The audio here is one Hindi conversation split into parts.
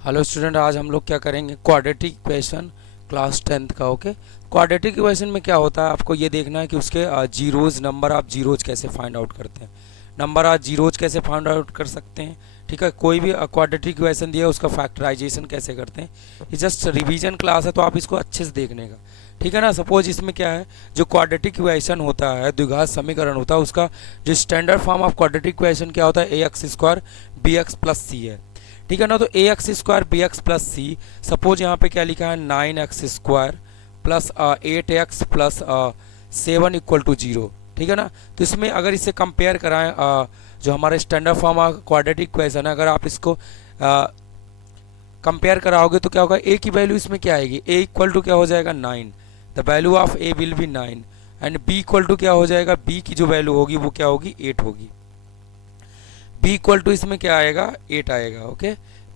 हेलो स्टूडेंट, आज हम लोग क्या करेंगे क्वाड्रेटिक इक्वेशन क्लास 10th का। ओके, क्वाड्रेटिक इक्वेशन में क्या होता है, आपको ये देखना है कि उसके जीरोज, नंबर ऑफ जीरोज कैसे फाइंड आउट करते हैं, नंबर ऑफ जीरोज कैसे फाइंड आउट कर सकते हैं। ठीक है, कोई भी क्वाड्रेटिक इक्वेशन दिया है उसका फैक्टराइजेशन कैसे करते हैं। ये जस्ट रिवीजन क्लास है, तो आप इसको अच्छे से देखने का। ठीक है ना। सपोज इसमें क्या है, जो क्वाड्रेटिक इक्वेशन होता है, द्विघात समीकरण होता है, उसका जो standard form of quadratic equation क्या होता है, a x square b x plus c है। ठीक है ना। तो a x square b x plus c, suppose यहाँ पे क्या लिखा है 9x² plus 8x plus 7 equal to 0। ठीक है ना। तो इसमें अगर इसे कंपेयर कराएं, जो हमारे standard form of quadratic equation है, अगर आप इसको कंपेयर कराओगे तो क्या होगा, ए की वैल्यू इसमें क्या आएगी, ए इक्वल टू क्या हो जाएगा 9, the value of a will be 9, and b equal to क्या हो जाएगा, बी की जो वैल्यू होगी वो क्या होगी 8 होगी। बी इक्वल टू इसमें क्या आएगा 8 आएगा। ओके,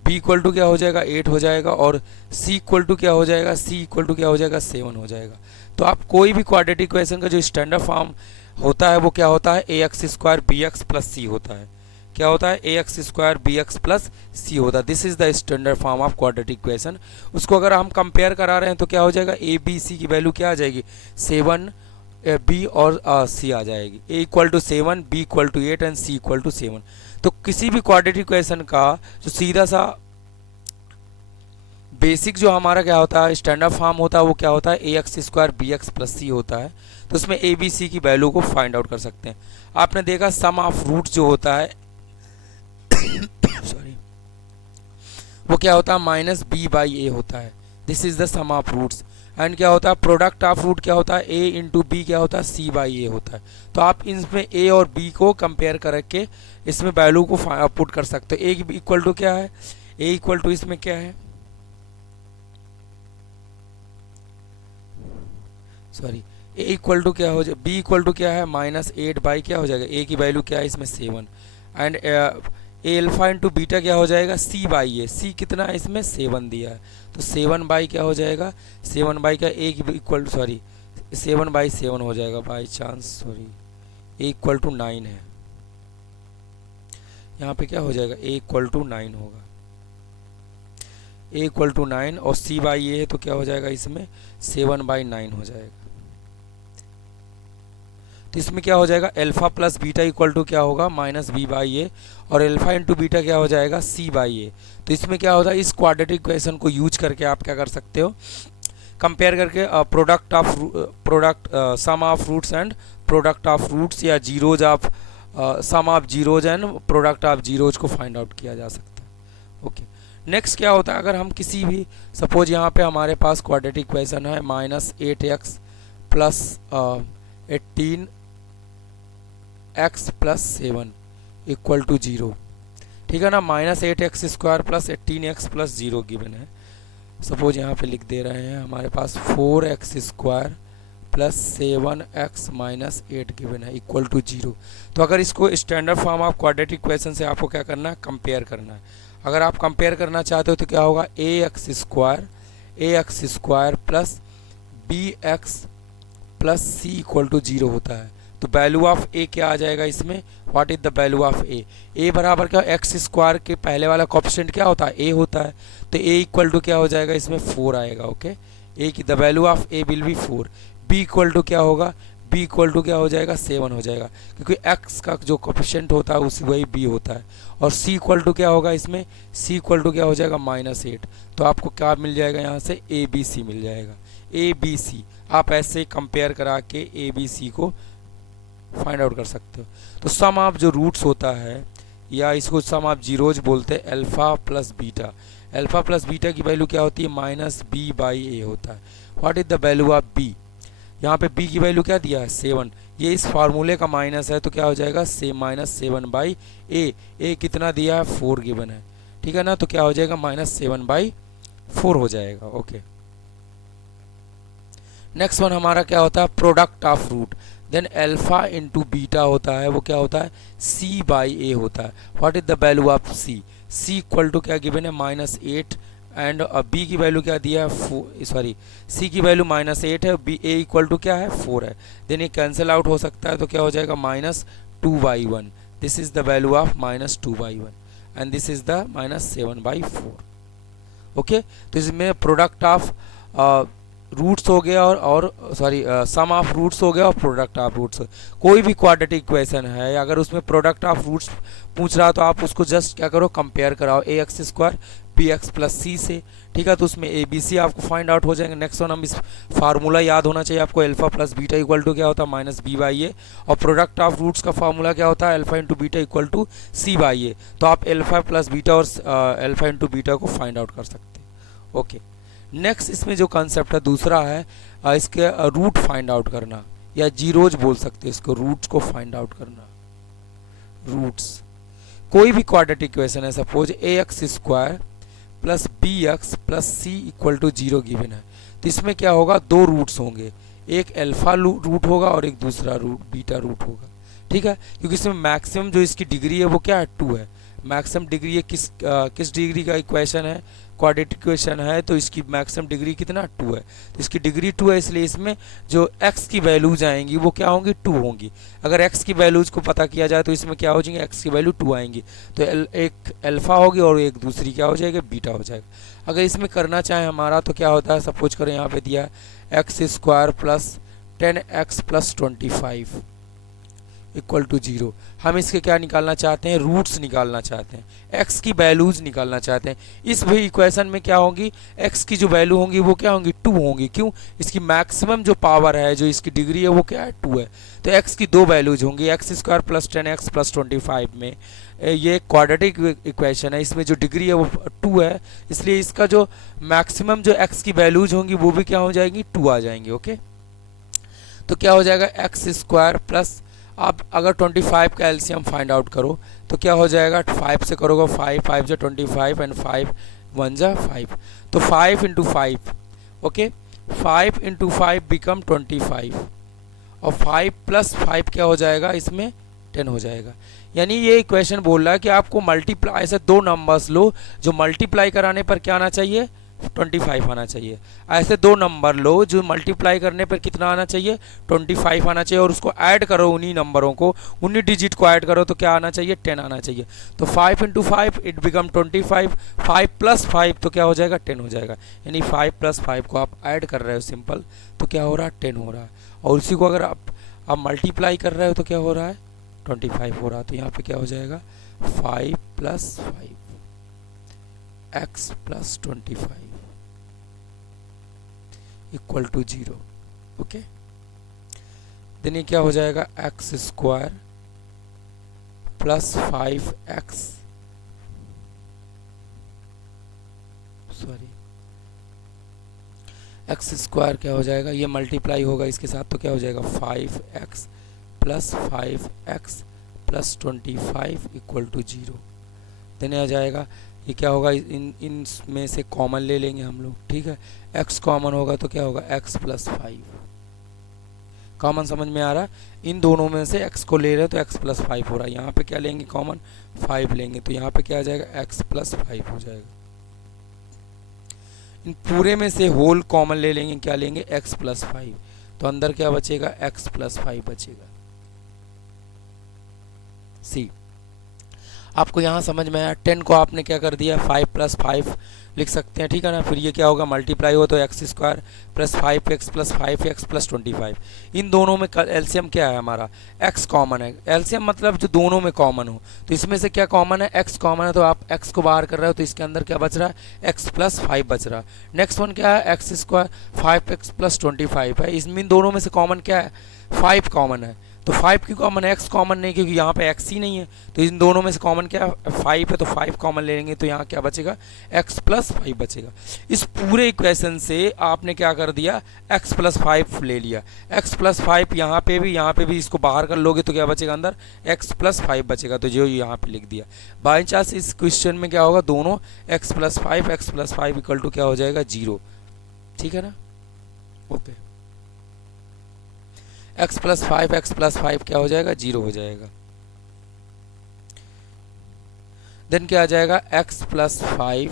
बी इक्वल टू क्या हो जाएगा 8 हो जाएगा, और सी इक्वल टू क्या हो जाएगा, सी इक्वल टू क्या हो जाएगा 7 हो जाएगा। तो आप कोई भी क्वाड्रेटिक इक्वेशन का जो स्टैंडर्ड फॉर्म होता है वो क्या होता है, a x square b x plus c होता है। क्या होता है, a x square b x plus c होता है। This is the standard form of quadratic equation. उसको अगर हम कंपेयर करा रहे हैं तो क्या हो जाएगा, ए बी सी की वैल्यू क्या आ जाएगी 7, बी और सी आ जाएगी। A equal to 7, b equal to 8 and c equal to 7। तो किसी भी क्वाड्रेटिक इक्वेशन का जो सीधा सा बेसिक जो हमारा क्या होता है स्टैंडर्ड फॉर्म होता है वो क्या होता है, a x square b x plus c होता है। तो उसमें ए बी सी की वैल्यू को फाइंड आउट कर सकते हैं। आपने देखा सम ऑफ रूट जो होता है सॉरी, वो क्या होता है माइनस बी बाई ए होता है। This is the sum of roots. And क्या होता है प्रोडक्ट ऑफ रूट क्या होता है, ए इंटू बी क्या होता है, सी बाई ए होता है। तो आप इसमें ए और बी को कंपेयर करके इसमें वैल्यू को पुट कर सकते हो। ए इक्वल टू क्या है, ए इक्वल टू इसमें क्या है, सॉरी, ए इक्वल टू क्या हो जाए, बी इक्वल टू क्या है -8 बाई क्या हो जाएगा, ए की वैल्यू क्या है इसमें 7, and A alpha into beta क्या हो जाएगा सी बाई ए, सी कितना है इसमें 7 दिया है। तो 7 बाई क्या हो जाएगा, 7 बाई का ए इक्वल सॉरी 7/7 हो जाएगा by chance, sorry a equal to 9 है। यहाँ पे क्या हो जाएगा, ए इक्वल टू 9 होगा, ए इक्वल टू 9 और सी बाई ए है तो क्या हो जाएगा इसमें 7/9 हो जाएगा। तो इसमें क्या हो जाएगा alpha plus beta equal to क्या होगा माइनस बी बाई ए, और अल्फा इंटू बीटा क्या हो जाएगा सी बाई ए। तो इसमें क्या होता है, इस क्वाड्रेटिक इक्वेशन को यूज करके आप क्या कर सकते हो, कंपेयर करके product sum of roots and product of roots या zeros of sum of zeros and product of zeros को फाइंड आउट किया जा सकता है। ओके, नेक्स्ट क्या होता है, अगर हम किसी भी सपोज यहाँ पे हमारे पास क्वाड्रेटिक इक्वेशन है -8x plus 18x plus 7 equal to 0। ठीक है ना, -8x square plus 18x plus 0 given है। सपोज यहाँ पे लिख दे रहे हैं हमारे पास 4x square plus 7x minus 8 given है इक्वल टू 0। तो अगर इसको standard form of quadratic equation से आपको क्या करना है, कंपेयर करना है। अगर आप कंपेयर करना चाहते हो तो क्या होगा, a x square plus b x plus c equal to 0 होता है। तो वैल्यू ऑफ ए क्या आ जाएगा इसमें, what is the value of a बराबर क्या, एक्स स्क्वायर के पहले वाला कोएफिशिएंट क्या होता है ए होता है। तो ए इक्वल टू क्या हो जाएगा इसमें 4 आएगा। ओके, ए की the value of a will be 4। B equal to क्या होगा, बी इक्वल टू क्या हो जाएगा 7 हो जाएगा, क्योंकि एक्स का जो कोएफिशिएंट होता है उसी वही बी होता है। और सी इक्वल टू क्या होगा इसमें, सी इक्वल टू क्या हो जाएगा -8। तो आपको क्या मिल जाएगा यहाँ से, ए बी सी मिल जाएगा। ए बी सी आप ऐसे कंपेयर करा के ए बी सी को फाइंड आउट कर सकते हो। तो सम ऑफ जो रूट्स होता है या इसको सम ऑफ जीरोज बोलते हैं, alpha plus beta, alpha plus beta की वैल्यू क्या होती है -b बाई ए होता है। What is the value of b, यहाँ पे b की वैल्यू क्या दिया है 7, ये इस फार्मूले का माइनस है तो क्या हो जाएगा -7/ए, ए कितना दिया है 4 गिवन है। ठीक है ना, तो क्या हो जाएगा -7/4 हो जाएगा। ओके, नेक्स्ट वन हमारा क्या होता है product of root, then alpha into beta होता है, वो क्या होता है सी बाई ए होता है। What is the value of c, c equal to क्या गिवन है -8, एंड बी की वैल्यू क्या दिया है सॉरी सी की वैल्यू -8 है, बी ए इक्वल टू क्या है 4 है। देन ये कैंसिल आउट हो सकता है तो क्या हो जाएगा -2/1। This is the value of -2/1 and this is the -7/4। Okay. तो इसमें प्रोडक्ट ऑफ रूट्स हो गया और सॉरी सम ऑफ रूट्स हो गया और प्रोडक्ट ऑफ रूट्स। कोई भी क्वाड्रेटिक इक्वेशन है अगर उसमें प्रोडक्ट ऑफ रूट्स पूछ रहा तो आप उसको जस्ट क्या करो, कंपेयर कराओ a x square b x plus c से, ठीक है। तो उसमें ए बी सी आपको फाइंड आउट हो जाएंगे। नेक्स्ट वन हम इस फार्मूला याद होना चाहिए आपको, alpha plus beta equal to क्या होता है माइनस बी बाई ए, और प्रोडक्ट ऑफ रूट्स का फार्मूला क्या होता है alpha into beta equal to c by a. तो आप अल्फा प्लस बीटा और अल्फा इंटू बीटा को फाइंड आउट कर सकते हैं। ओके, नेक्स्ट इसमें जो कंसेप्ट है दूसरा है इसके रूट फाइंड आउट करना, या जीरोज बोल सकते हैं इसको, रूट्स को फाइंड आउट करना। रूट्स कोई भी क्वाड्रेटिक इक्वेशन है, suppose a x square plus b x plus c equal to 0 given है, तो इसमें क्या होगा, दो रूट्स होंगे, एक अल्फा रूट होगा और एक दूसरा रूट बीटा रूट होगा, ठीक है। क्योंकि इसमें मैक्सिमम जो इसकी डिग्री है वो क्या है, 2 है। मैक्सिमम डिग्री है किस डिग्री का इक्वेशन है, क्वाड्रेटिक इक्वेशन है, तो इसकी मैक्सिमम डिग्री कितना 2 है। तो इसकी डिग्री 2 है, इसलिए इसमें जो x की वैल्यूज आएंगी वो क्या होंगी, 2 होंगी। अगर x की वैल्यूज को पता किया जाए तो इसमें क्या हो जाएंगे, x की वैल्यू 2 आएंगी, तो एक अल्फा होगी और एक दूसरी क्या हो जाएगी, बीटा हो जाएगा। अगर इसमें करना चाहे हमारा तो क्या होता है, सपोज करें यहाँ पे दिया x square plus 10x plus 25 equal to 0। हम इसके क्या निकालना चाहते हैं, रूट्स निकालना चाहते हैं, x की वैल्यूज निकालना चाहते हैं। इस भी इक्वेशन में क्या होंगी, x की जो वैल्यू होंगी वो क्या होंगी, 2 होंगी। क्यों, इसकी मैक्सिमम जो पावर है, जो इसकी डिग्री है वो क्या है, 2 है। तो x की दो वैल्यूज होंगी, x square plus 10x plus 25 में ये क्वाड्रेटिक इक्वेशन है, इसमें जो डिग्री है वो 2 है, इसलिए इसका जो मैक्सिमम जो x की वैल्यूज होंगी वो भी क्या हो जाएंगी, 2 आ जाएंगी। ओके, तो क्या हो जाएगा, एक्स स्क्वायर प्लस, आप अगर 25 का एलसीएम फाइंड आउट करो तो क्या हो जाएगा, 5 से करोगे 5 5 जा 25 एंड 5 1 जा 5, तो 5 इंटू 5, ओके, 5 इंटू 5 बिकम 25, और 5 प्लस 5 क्या हो जाएगा, इसमें 10 हो जाएगा। यानी ये इक्वेशन बोल रहा है कि आपको मल्टीप्लाई, ऐसे दो नंबर्स लो जो मल्टीप्लाई कराने पर क्या आना चाहिए, 25 आना चाहिए। ऐसे दो नंबर लो जो मल्टीप्लाई करने पर कितना आना चाहिए, 25 आना चाहिए, और उसको ऐड करो, उन्हीं नंबरों को, उन्हीं डिजिट को ऐड करो तो क्या आना चाहिए, 10 आना चाहिए। तो 5 इंटू 5 इट बिकम 25, 5 प्लस 5 तो क्या हो जाएगा, 10 हो जाएगा। यानी 5 प्लस 5 को आप ऐड कर रहे हो सिंपल, तो क्या हो रहा है, 10 हो रहा है। और उसी को अगर आप मल्टीप्लाई कर रहे हो तो क्या हो रहा है, 25 हो रहा है। तो यहाँ पे क्या हो जाएगा, 5 plus 5 x plus 25 equal to 0। Okay, then ये क्या हो जाएगा, x square plus 5x, sorry x square क्या हो जाएगा, ये मल्टीप्लाई होगा इसके साथ तो क्या हो जाएगा, 5x plus 5x plus 25 equal to 0। Then आ जाएगा, ये क्या होगा, इन में से कॉमन ले लेंगे हम लोग, ठीक है। x कॉमन होगा तो क्या होगा, x प्लस 5, कॉमन समझ में आ रहा है। इन दोनों में से x को ले रहे हैं तो x प्लस 5 हो रहा है। यहाँ पे क्या लेंगे, कॉमन 5 लेंगे, तो यहाँ पे क्या आ जाएगा, x प्लस 5 हो जाएगा। इन पूरे में से होल कॉमन ले लेंगे, क्या लेंगे, x प्लस 5, तो अंदर क्या बचेगा, x प्लस 5 बचेगा। सी, आपको यहाँ समझ में आया। 10 को आपने क्या कर दिया, 5 प्लस 5 लिख सकते हैं, ठीक है ना। फिर ये क्या होगा, मल्टीप्लाई हो तो x square plus 5x plus 5x plus 25। इन दोनों में एलसीएम क्या है हमारा, x कॉमन है। एलसीएम मतलब जो दोनों में कॉमन हो, तो इसमें से क्या कॉमन है, x कॉमन है, तो आप x को बाहर कर रहे हो तो इसके अंदर क्या बच रहा है, x प्लस 5 बच रहा है। नेक्स्ट वन क्या है, एक्स स्क्वायर 5x प्लस 25 है, इसमें इन दोनों में से कॉमन क्या है, 5 कॉमन है, तो 5 की कॉमन है, x कॉमन नहीं क्योंकि यहाँ पे x ही नहीं है, तो इन दोनों में से कॉमन क्या है, 5 है, तो 5 कॉमन ले लेंगे तो यहाँ क्या बचेगा, x प्लस 5 बचेगा। इस पूरे इक्वेशन से आपने क्या कर दिया, x प्लस 5 ले लिया, x प्लस 5 यहाँ पे भी इसको बाहर कर लोगे तो क्या बचेगा, अंदर x प्लस 5 बचेगा, तो जो यहाँ पे लिख दिया। बाई चांस इस क्वेश्चन में क्या होगा, दोनों x प्लस 5 इक्वल टू क्या हो जाएगा, 0, ठीक है ना। ओके, x प्लस 5 क्या हो जाएगा, 0 हो जाएगा। देन क्या आ जाएगा, x plus 5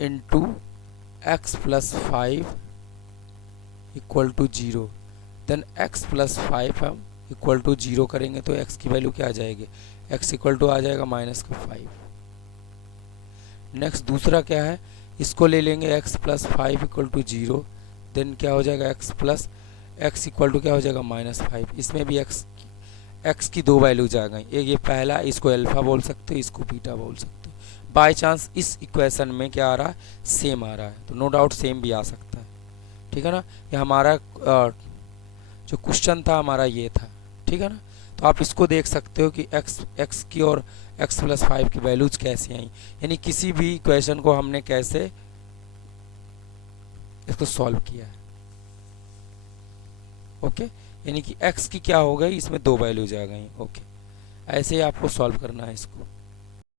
into x plus 5 equal to 0। Then x plus 5 हम इक्वल टू 0 करेंगे तो x की वैल्यू क्या आ जाएगी, x इक्वल टू आ जाएगा -5। नेक्स्ट दूसरा क्या है इसको ले लेंगे x plus 5 equal to 0, then क्या हो जाएगा x plus x equal to क्या हो जाएगा -5। इसमें भी x की दो वैल्यूज आ गई, एक ये पहला, इसको अल्फा बोल सकते हो, इसको बीटा बोल सकते हो। बाय चांस इस इक्वेशन में क्या आ रहा है, सेम आ रहा है, तो नो डाउट सेम भी आ सकता है, ठीक है ना। ये हमारा जो क्वेश्चन था हमारा ये था, ठीक है ना। तो आप इसको देख सकते हो कि x की और x प्लस 5 की वैल्यूज कैसे आई, यानी किसी भी इक्वेशन को हमने कैसे इसको सॉल्व किया है। ओके, यानी कि x की क्या हो गई, इसमें दो वैल्यूज आ गई। ओके, ऐसे ही आपको सॉल्व करना है इसको।